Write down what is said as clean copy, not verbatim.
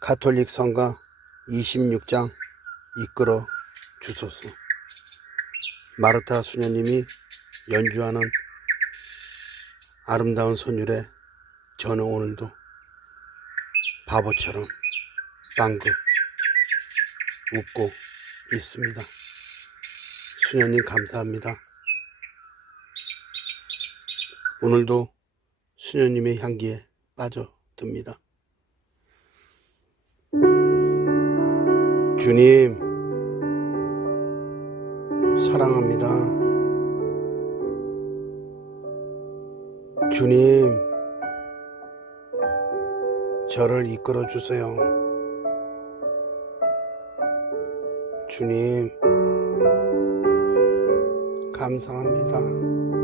가톨릭 성가 26장 이끌어 주소서. 마르타 수녀님이 연주하는 아름다운 선율에 저는 오늘도 바보처럼 방긋 웃고 있습니다. 수녀님 감사합니다. 오늘도 수녀님의 향기에 빠져듭니다. 주님 사랑합니다. 주님 저를 이끌어 주세요. 주님 감사합니다.